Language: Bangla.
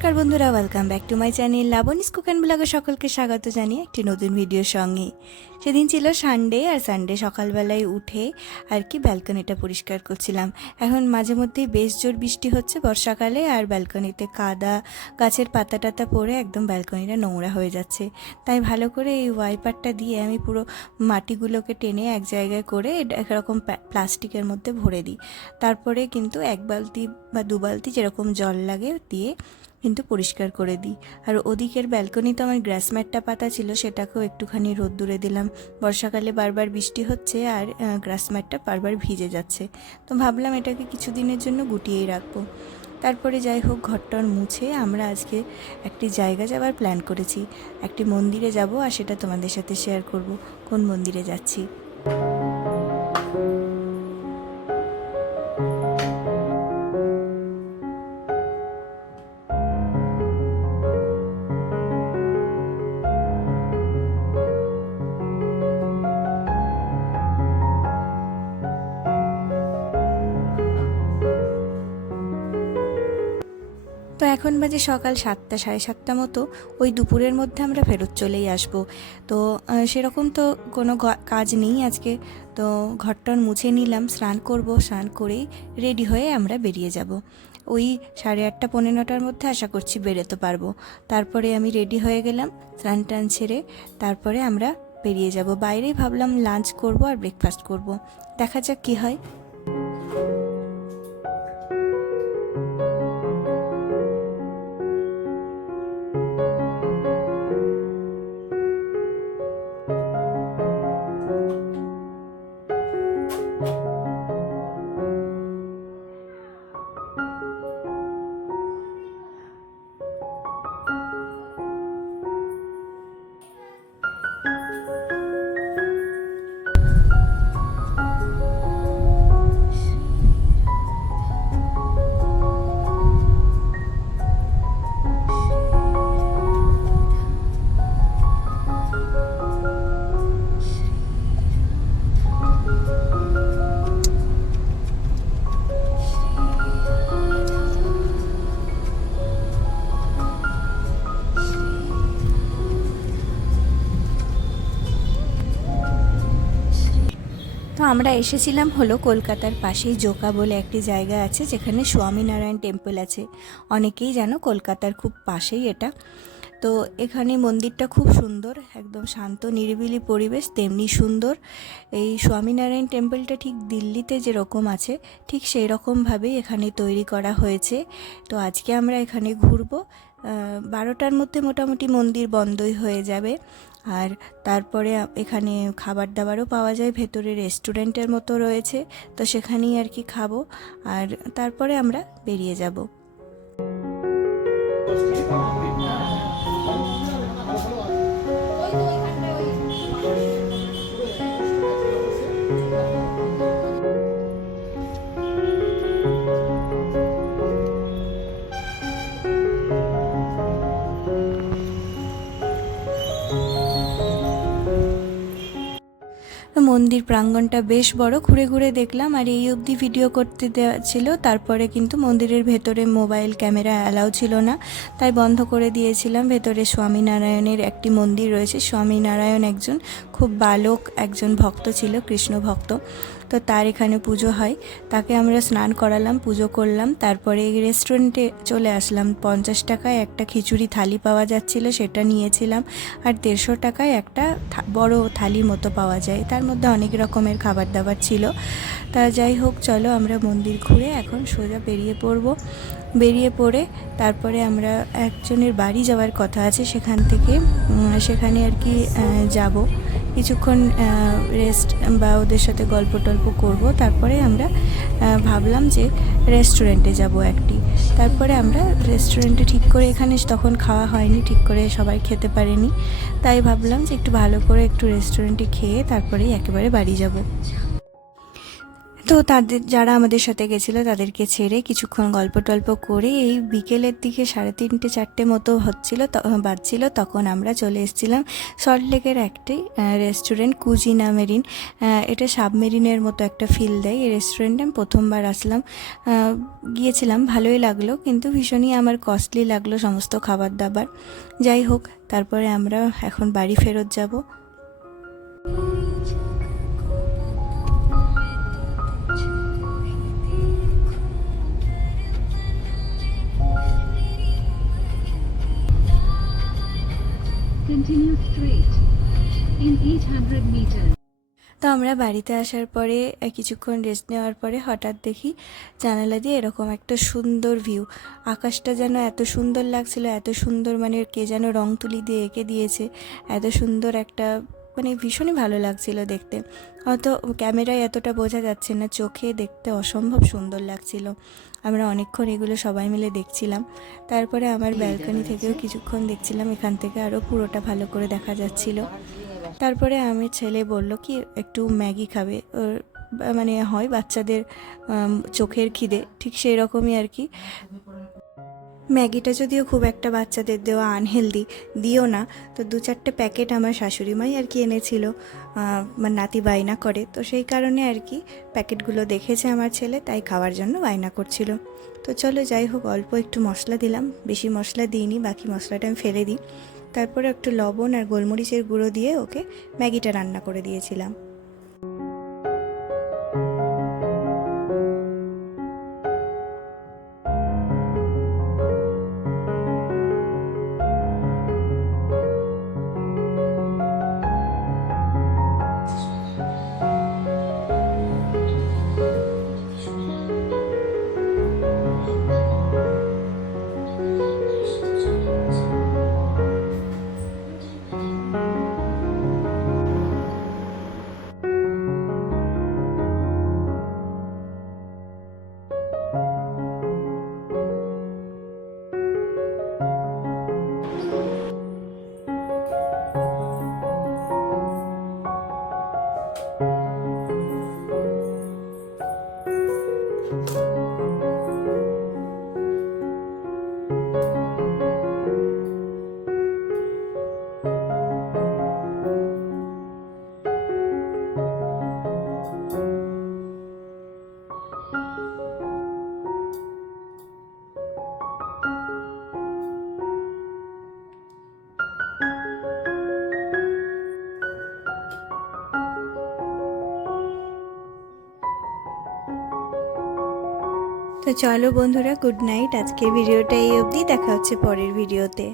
নমস্কার বন্ধুরা, welcome back to my channel Labani's cook and ব্লগে সকলকে স্বাগত জানিয়ে একটি নতুন ভিডিওর সঙ্গে। সেদিন ছিল সানডে, আর সানডে সকালবেলায় উঠে আর কি ব্যালকনিটা পরিষ্কার করছিলাম। এখন মাঝে মধ্যেই বেশ জোর বৃষ্টি হচ্ছে বর্ষাকালে, আর ব্যালকনিতে কাদা, গাছের পাতা টাতা পড়ে একদম ব্যালকনিটা নোংরা হয়ে যাচ্ছে। তাই ভালো করে এই ওয়াইপারটা দিয়ে আমি পুরো মাটিগুলোকে টেনে এক জায়গায় করে একরকম প্লাস্টিকের মধ্যে ভরে দিই। তারপরে কিন্তু এক বালতি বা দু বালতি যেরকম জল লাগে দিয়ে কিন্তু পরিষ্কার করে দিই। আর ওদিকের ব্যালকনিতে আমার গ্রাস ম্যাটটা পাতা ছিল, সেটাকেও একটুখানি রোদ্দুরে দিলাম। বর্ষাকালে বারবার বৃষ্টি হচ্ছে আর গ্রাস ম্যাটটা বারবার ভিজে যাচ্ছে, তো ভাবলাম এটাকে কিছুদিনের জন্য গুটিয়েই রাখবো। তারপরে যাই হোক, ঘরটর মুছে আমরা আজকে একটি জায়গা যাওয়ার প্ল্যান করেছি। একটি মন্দিরে যাব, আর সেটা তোমাদের সাথে শেয়ার করব কোন মন্দিরে যাচ্ছি। তো এখন বাজে সকাল 7টা, সাড়ে 7টা মতো। ওই দুপুরের মধ্যে আমরা ফেরত চলেই আসবো। তো সেরকম তো কোনো কাজ নেই আজকে। তো ঘরটর মুছে নিলাম, স্নান করব, স্নান করেই রেডি হয়ে আমরা বেরিয়ে যাব। ওই 8:30 পৌনে 9টার মধ্যে আশা করছি বেরোতে পারবো। তারপরে আমি রেডি হয়ে গেলাম, স্নান টান ছেড়ে তারপরে আমরা বেরিয়ে যাব। বাইরেই ভাবলাম লাঞ্চ করব আর ব্রেকফাস্ট করব, দেখা যাক কী হয়। তো আমরা এসেছিলাম হলো কলকাতার পাশেই জোকা বলে একটি জায়গা আছে, যেখানে স্বামীনারায়ণ টেম্পল আছে। অনেকেই জানো, কলকাতার খুব পাশেই এটা। তো এখানে মন্দিরটা খুব সুন্দর, একদম শান্ত নিরিবিলি পরিবেশ, তেমনি সুন্দর। এই স্বামীনারায়ণ টেম্পলটা ঠিক দিল্লিতে যেরকম আছে, ঠিক সেই রকমভাবেই এখানে তৈরি করা হয়েছে। তো আজকে আমরা এখানে ঘুরবো। 12টার মধ্যে মোটামুটি মন্দির বন্ধই হয়ে যাবে। আর তারপরে এখানে খাবার দাবারও পাওয়া যায়, ভেতরে রেস্টুরেন্টের মতো রয়েছে, তো সেখানেই আর কি খাবো। আর তারপরে আমরা বেরিয়ে যাব। মন্দির প্রাঙ্গণটা বেশ বড়, ঘুরে ঘুরে দেখলাম। আর এই অবধি ভিডিও করতে দেওয়া ছিল, তারপরে কিন্তু মন্দিরের ভেতরে মোবাইল ক্যামেরা অ্যালাউ ছিল না, তাই বন্ধ করে দিয়েছিলাম। ভেতরে স্বামীনারায়ণের একটি মন্দির রয়েছে। স্বামীনারায়ণ একজন খুব বালক একজন ভক্ত ছিল, কৃষ্ণ ভক্ত। তো তার এখানে পুজো হয়, তাকে আমরা স্নান করালাম, পুজো করলাম। তারপরে রেস্টুরেন্টে চলে আসলাম। 50 টাকায় একটা খিচুড়ি থালি পাওয়া যাচ্ছিল, সেটা নিয়েছিলাম। আর 150 টাকায় একটা বড় থালি মতো পাওয়া যায়, তার মধ্যে অনেক রকমের খাবার দাবার ছিল। তা যাই হোক, চলো আমরা মন্দির ঘুরে এখন সোজা বেরিয়ে পড়বো। বেরিয়ে পড়ে তারপরে আমরা একজনের বাড়ি যাওয়ার কথা আছে, সেখানে আর কি যাব। কিছুক্ষণ রেস্ট বা ওদের সাথে গল্প টল্প করব। তারপরে আমরা ভাবলাম যে রেস্টুরেন্টে যাব একটি। তারপরে আমরা রেস্টুরেন্টে ঠিক করে, এখানে তখন খাওয়া হয়নি ঠিক করে, সবাই খেতে পারেনি, তাই ভাবলাম যে একটু ভালো করে একটু রেস্টুরেন্টে খেয়ে তারপরেই একেবারে বাড়ি যাব। তো তাদের যারা আমাদের সাথে গেছিলো তাদেরকে ছেড়ে কিছুক্ষণ গল্প টল্প করে এই বিকেলের দিকে 3:30 4টে মতো বাজছিল, তখন আমরা চলে এসেছিলাম সল্টলেকের একটি রেস্টুরেন্ট কুজিনা মেরিন। এটা সাবমেরিনের মতো একটা ফিল দেয় এই রেস্টুরেন্টে। আমি প্রথমবার আসলাম, গিয়েছিলাম, ভালোই লাগলো, কিন্তু ভীষণই আমার কস্টলি লাগলো সমস্ত খাবার দাবার। যাই হোক, তারপরে আমরা এখন বাড়ি ফেরত যাব। Continue straight in 800 meters. তো আমরা বাড়িতে আসার পরে কিছুক্ষণ রেস্ট নেওয়ার পরে হঠাৎ দেখি জানালা দিয়ে এরকম একটা সুন্দর ভিউ। আকাশটা যেন এত সুন্দর লাগছিল, এত সুন্দর, মানে কে যেন রং তুলি দিয়ে এঁকে দিয়েছে। এত সুন্দর একটা, মানে ভীষণই ভালো লাগছিল দেখতে। হয়তো ক্যামেরায় এতটা বোঝা যাচ্ছে না, চোখে দেখতে অসম্ভব সুন্দর লাগছিল। আমরা অনেকক্ষণ এগুলো সবাই মিলে দেখছিলাম। তারপরে আমার ব্যালকনি থেকেও কিছুক্ষণ দেখছিলাম, এখান থেকে আরও পুরোটা ভালো করে দেখা যাচ্ছিল। তারপরে আমার ছেলে বলল কি একটু ম্যাগি খাবে, ওর মানে হয় বাচ্চাদের চোখের খিদে, ঠিক সেই রকমই আর কি। ম্যাগিটা যদিও খুব একটা বাচ্চাদের দেওয়া আনহেলদি, দিও না, তো 2-4টে প্যাকেট আমার শাশুড়ি মাই আর কি এনেছিল, আমার নাতি বায়না করে, তো সেই কারণে আর কি প্যাকেটগুলো দেখেছে আমার ছেলে, তাই খাওয়ার জন্য বায়না করছিল। তো চলো যাই হোক, অল্প একটু মশলা দিলাম, বেশি মশলা দিইনি, বাকি মশলাটা আমি ফেলে দিই। তারপরে একটু লবণ আর গোলমরিচের গুঁড়ো দিয়ে ওকে ম্যাগিটা রান্না করে দিয়েছিলাম। তো চলো বন্ধুরা, গুড নাইট। আজকের ভিডিওটা এই অবধি, দেখা হচ্ছে পরের ভিডিওতে।